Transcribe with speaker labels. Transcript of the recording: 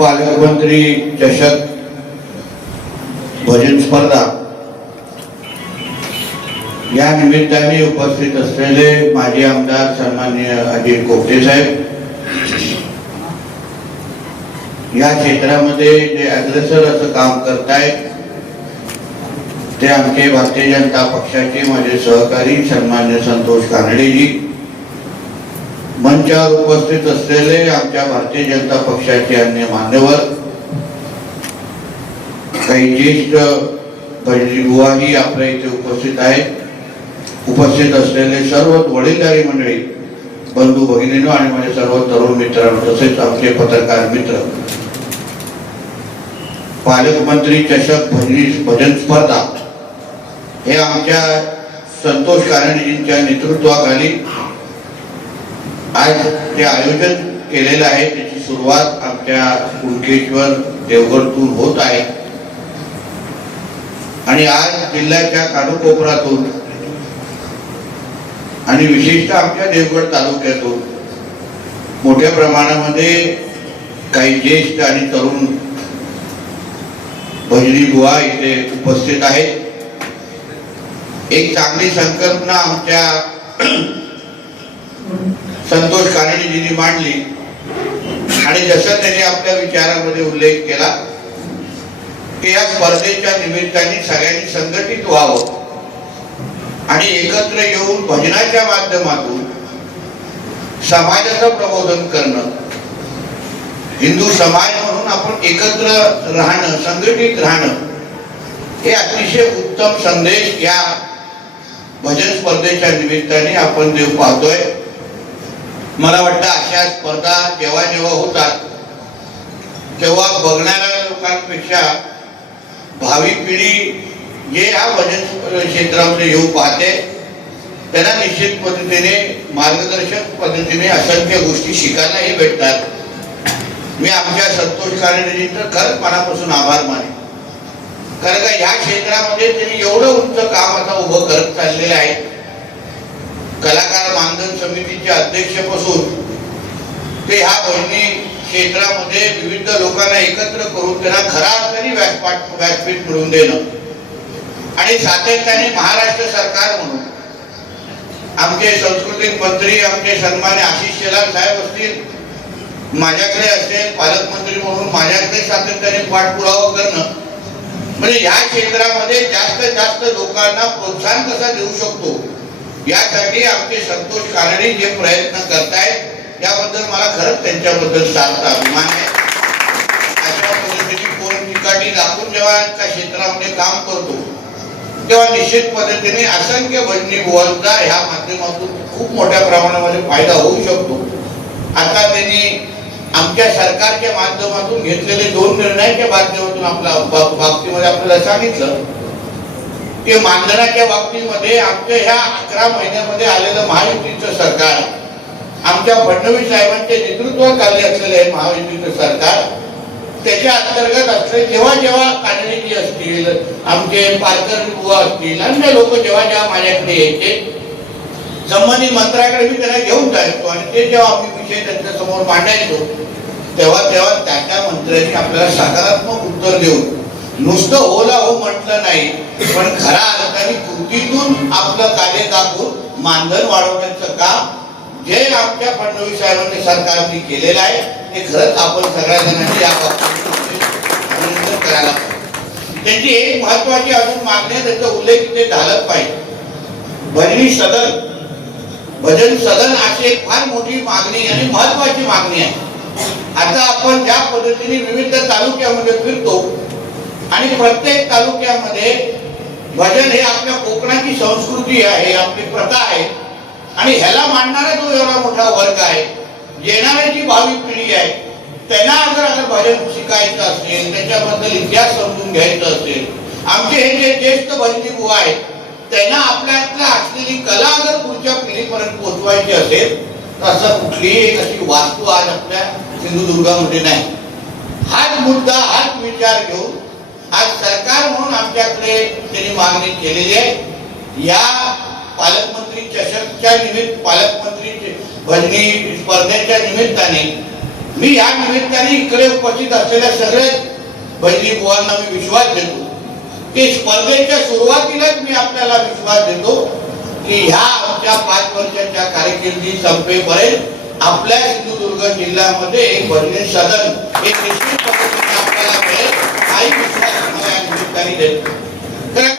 Speaker 1: पालकमंत्री चषक भजन स्पर्धा. या निमित्ताने उपस्थित असलेले माजी आमदार सन्मान्य अजित कोपटे साहेब. या क्षेत्रामध्ये जे अग्रेसर असं काम करतायत ते आमचे भारतीय जनता पक्षाचे माझे सहकारी सन्मान्य संतोष कानडेजी मंचावर उपस्थित असलेले आमच्या भारतीय जनता पक्षाचे अन्य मान्यवर काही ज्येष्ठ भजनी बुवाही आपल्या इथे उपस्थित आहेत. उपस्थित असलेले सर्व वडीलधारी मंडळी बंधू भगिनीनो आणि माझे सर्व तरुण मित्रांनो तसेच आमचे पत्रकार मित्र पालकमंत्री चषक भजनी भजन स्पर्धा हे आमच्या संतोष कारणजींच्या नेतृत्वाखाली आज जे आयोजन केलेलं आहे त्याची सुरुवात आमच्या कुणकेश्वर देवगडतून होत आहे. आणि आज जिल्ह्याच्या कानोकोपरातून आणि विशेषतः आमच्या देवगड तालुक्यातून मोठ्या प्रमाणामध्ये काही ज्येष्ठ आणि तरुण भजनी बुवा इथे उपस्थित आहेत. एक चांगली संकल्पना आमच्या संतोष कारणीजींनी मांडली आणि जसं त्यांनी आपल्या विचारामध्ये उल्लेख केला की या स्पर्धेच्या निमित्ताने सगळ्यांनी संघटित व्हावं आणि एकत्र येऊन भजनाच्या माध्यमातून समाजाचं प्रबोधन करणं हिंदू समाज म्हणून आपण एकत्र राहणं संघटित राहणं हे अतिशय उत्तम संदेश या भजन स्पर्धेच्या निमित्ताने आपण देऊ पाहतोय. मला वाटतं अशा स्पर्धा जेव्हा जेव्हा होतात तेव्हा बघणाऱ्या लोकांपेक्षा भावी पिढी जे या भजन क्षेत्रामध्ये येऊ पाहते त्यांना निश्चित पद्धतीने मार्गदर्शक पद्धतीने असंख्य गोष्टी शिकायलाही भेटतात. मी आमच्या संतोष कारणेजींचं खरंच मनापासून आभार माने कारण का ह्या क्षेत्रामध्ये त्यांनी एवढं उंच काम आता उभं करत चाललेलं आहे. कलाकार मानधन समितीचे अध्यक्षपासून ते ह्या भजनी क्षेत्रामध्ये विविध लोकांना एकत्र करून त्यांना खरा अर्थाने व्यासपाठ व्यासपीठ मिळवून देणं. आणि सातत्याने महाराष्ट्र सरकार म्हणून आमचे सांस्कृतिक मंत्री आमचे सन्मान्य आशिष शेलार साहेब असतील माझ्याकडे असेल पालकमंत्री म्हणून माझ्याकडे सातत्याने पाठपुरावा करणं. म्हणजे ह्या क्षेत्रामध्ये जास्त जास्त लोकांना प्रोत्साहन कसा देऊ शकतो? यासाठी आमचे संतोष कारणे जे प्रयत्न करतायत याबद्दल मला खरंच त्यांच्याबद्दल सार्थ अभिमान आहे. अशा पद्धतीने कोण ठिकाणी दाखवून जेव्हा त्या क्षेत्रामध्ये काम करतो तेव्हा निश्चित पद्धतीने असंख्य भजनी बोलता ह्या माध्यमातून खूप मोठ्या प्रमाणामध्ये फायदा होऊ शकतो. आता त्यांनी आमच्या सरकारच्या माध्यमातून घेतलेले दोन निर्णयाच्या माध्यमातून आपल्या बाबतीमध्ये आपल्याला सांगितलं. ते मानधनाच्या बाबतीमध्ये आमच्या ह्या अकरा महिन्यामध्ये आलेलं महायुतीचं सरकार आमच्या फडणवीस साहेबांच्या नेतृत्वाखाली असलेलं हे महायुतीचं सरकार त्याच्या अंतर्गत असले जेव्हा जेव्हा कानडेजी असतील आमचे पालकर बुवा असतील अन्य लोक जेव्हा जेव्हा माझ्याकडे यायचे संबंधित मंत्र्याकडे मी त्यांना घेऊन जायचो आणि ते जेव्हा आम्ही विषय त्यांच्यासमोर मांडायचो तेव्हा तेव्हा त्या त्या मंत्र्यांनी आपल्याला सकारात्मक उत्तर देऊन नुसतं ओला हो म्हटलं नाही पण खरा अर्थाने कृतीतून आपलं कार्य दाखवून मानधन वाढवण्याचं काम जे आमच्या फडणवीस साहेबांनी सरकारने केलेलं आहे ते खरंच आपण सगळ्या जणांनी या बाबतीत करायला पाहिजे. त्यांची एक महत्वाची अजून मागणी आहे त्याचा उल्लेख ते झालाच पाहिजे. भजनी सदन भजन सदन अशी एक फार मोठी मागणी आणि महत्वाची मागणी आहे. आता आपण ज्या पद्धतीने विविध तालुक्यामध्ये फिरतो आणि प्रत्येक तालुक्यामध्ये भजन हे आपल्या कोकणाची संस्कृती आहे आपली प्रथा आहे. आणि ह्याला मानणारा जो एवढा मोठा वर्ग आहे येणारी जी भावी पिढी आहे त्यांना जर आता भजन शिकायचं असेल त्याच्याबद्दल इतिहास समजून घ्यायचा असेल आमचे हे जे ज्येष्ठ भजनी बुवा आहेत त्यांना आपल्यातल्या असलेली कला जर पुढच्या पिढीपर्यंत पोहोचवायची असेल तर असं कुठलीही एक अशी वास्तू आज आपल्या सिंधुदुर्गामध्ये नाही. हाच मुद्दा हाच विचार घेऊन आज सरकार म्हणून आमच्याकडे त्यांनी मागणी केलेली आहे. या पालकमंत्री चषकच्या निमित्त पालकमंत्री भजनी स्पर्धेच्या निमित्ताने मी या निमित्ताने इकडे उपस्थित असलेल्या सगळ्याच भजनी बुवांना मी विश्वास देतो. की स्पर्धेच्या सुरुवातीलाच मी आपल्याला विश्वास देतो की ह्या आमच्या पाच वर्षाच्या कारकिर्दी संपेपर्यंत आपल्या सिंधुदुर्ग जिल्ह्यामध्ये एक भजनी सदन एक carried it